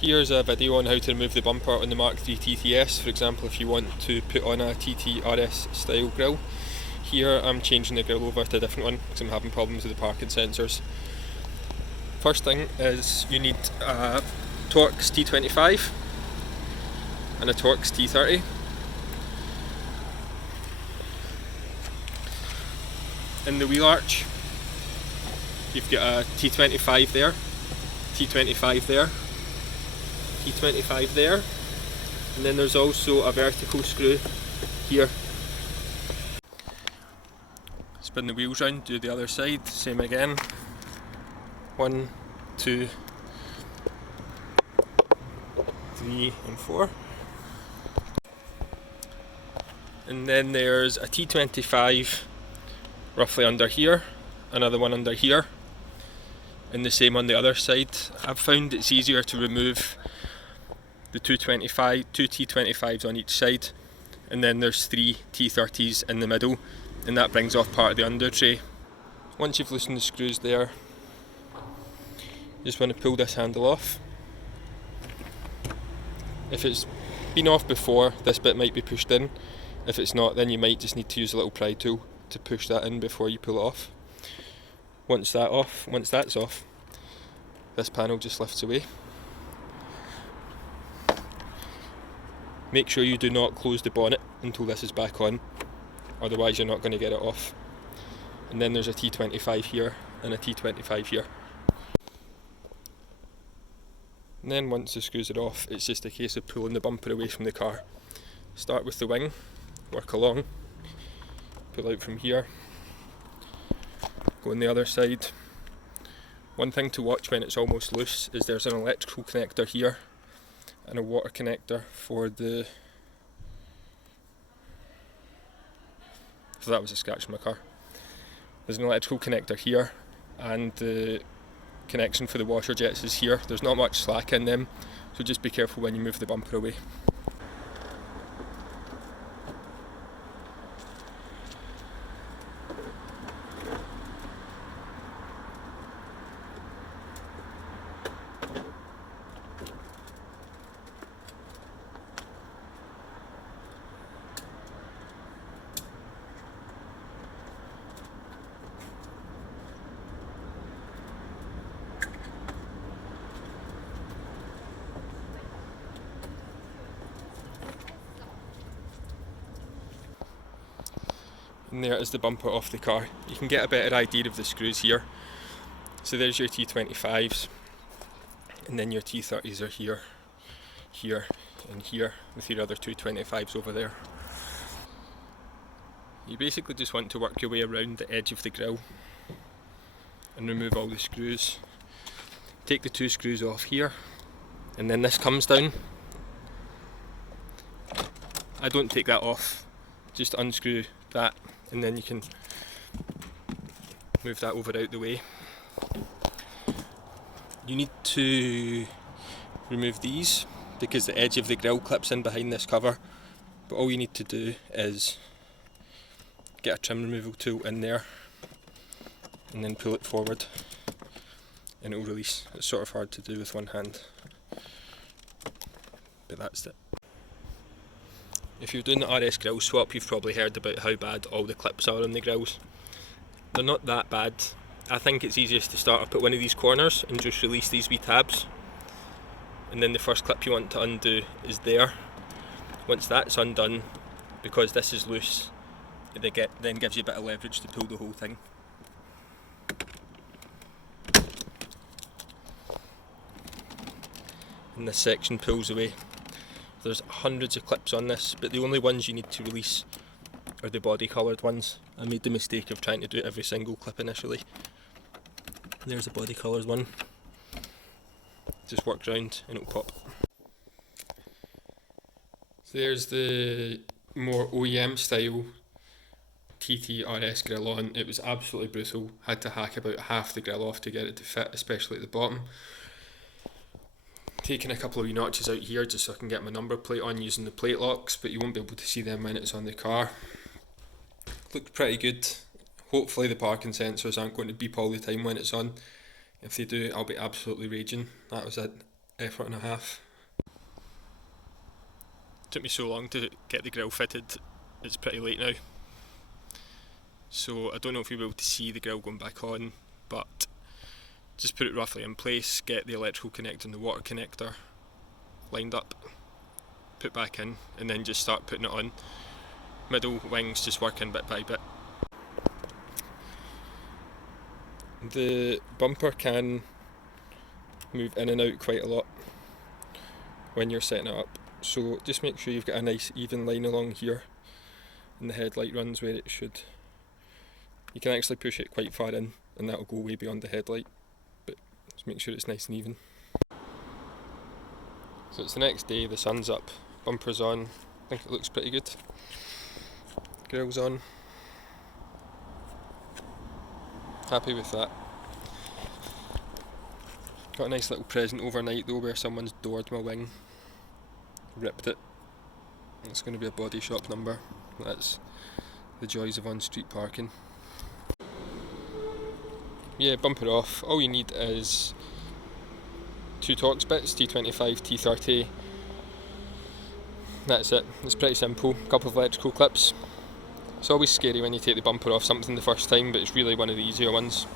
Here's a video on how to remove the bumper on the mk3 TTS, for example if you want to put on a TT RS style grille. Here I'm changing the grille over to a different one because I'm having problems with the parking sensors. First thing is you need a Torx T25 and a Torx T30. In the wheel arch you've got a T25 there, T25 there, T25 there, and then there's also a vertical screw here. Spin the wheels round, do the other side, same again. 1, 2, 3 and 4. And then there's a T25 roughly under here, another one under here, and the same on the other side. I've found it's easier to remove the two T25s on each side, and then there's 3 T30s in the middle, and that brings off part of the under tray. Once you've loosened the screws there, you just want to pull this handle off. If it's been off before, this bit might be pushed in. If it's not, then you might just need to use a little pry tool to push that in before you pull it off. Once that's off, this panel just lifts away. Make sure you do not close the bonnet until this is back on, otherwise you're not going to get it off. And then there's a T25 here and a T25 here. And then once the screws are off, it's just a case of pulling the bumper away from the car. Start with the wing, work along, pull out from here, go on the other side. One thing to watch when it's almost loose is there's an electrical connector here and a water connector for the... So that was a scratch in my car. There's an electrical connector here and the connection for the washer jets is here. There's not much slack in them, so just be careful when you move the bumper away. And there is the bumper off the car. You can get a better idea of the screws here. So there's your T25s, and then your T30s are here, here and here, with your other two 25s over there. You basically just want to work your way around the edge of the grille and remove all the screws. Take the 2 screws off here, and then this comes down. I don't take that off, just unscrew that, and then you can move that over out the way. You need to remove these because the edge of the grille clips in behind this cover, but all you need to do is get a trim removal tool in there and then pull it forward and it will release. It's sort of hard to do with one hand, but that's it. If you're doing the RS grille swap, you've probably heard about how bad all the clips are on the grilles. They're not that bad. I think it's easiest to start up at one of these corners and just release these wee tabs, and then the first clip you want to undo is there. Once that's undone, because this is loose, it then gives you a bit of leverage to pull the whole thing. And this section pulls away. There's hundreds of clips on this, but the only ones you need to release are the body coloured ones. I made the mistake of trying to do every single clip initially. There's a body coloured one. Just work round and it'll pop. So there's the more OEM style TT RS grill on. It was absolutely brutal. Had to hack about half the grill off to get it to fit, especially at the bottom. Taking a couple of wee notches out here just so I can get my number plate on using the plate locks, but you won't be able to see them when it's on the car. Looked pretty good. Hopefully the parking sensors aren't going to beep all the time when it's on. If they do, I'll be absolutely raging. That was it. effort and a half. Took me so long to get the grille fitted, it's pretty late now. So I don't know if you'll be able to see the grille going back on, but just put it roughly in place, get the electrical connector and the water connector lined up, put back in, and then just start putting it on. Middle wings just working bit by bit. The bumper can move in and out quite a lot when you're setting it up, so just make sure you've got a nice even line along here and the headlight runs where it should. You can actually push it quite far in and that'll go way beyond the headlight, but just make sure it's nice and even. So it's the next day, the sun's up, bumper's on, I think it looks pretty good. Grille's on. Happy with that. Got a nice little present overnight though where someone's doored my wing, ripped it. It's going to be a body shop number. That's the joys of on-street parking. Yeah, bumper off. All you need is 2 Torx bits, T25, T30. That's it. It's pretty simple. A couple of electrical clips. It's always scary when you take the bumper off something the first time, but it's really one of the easier ones.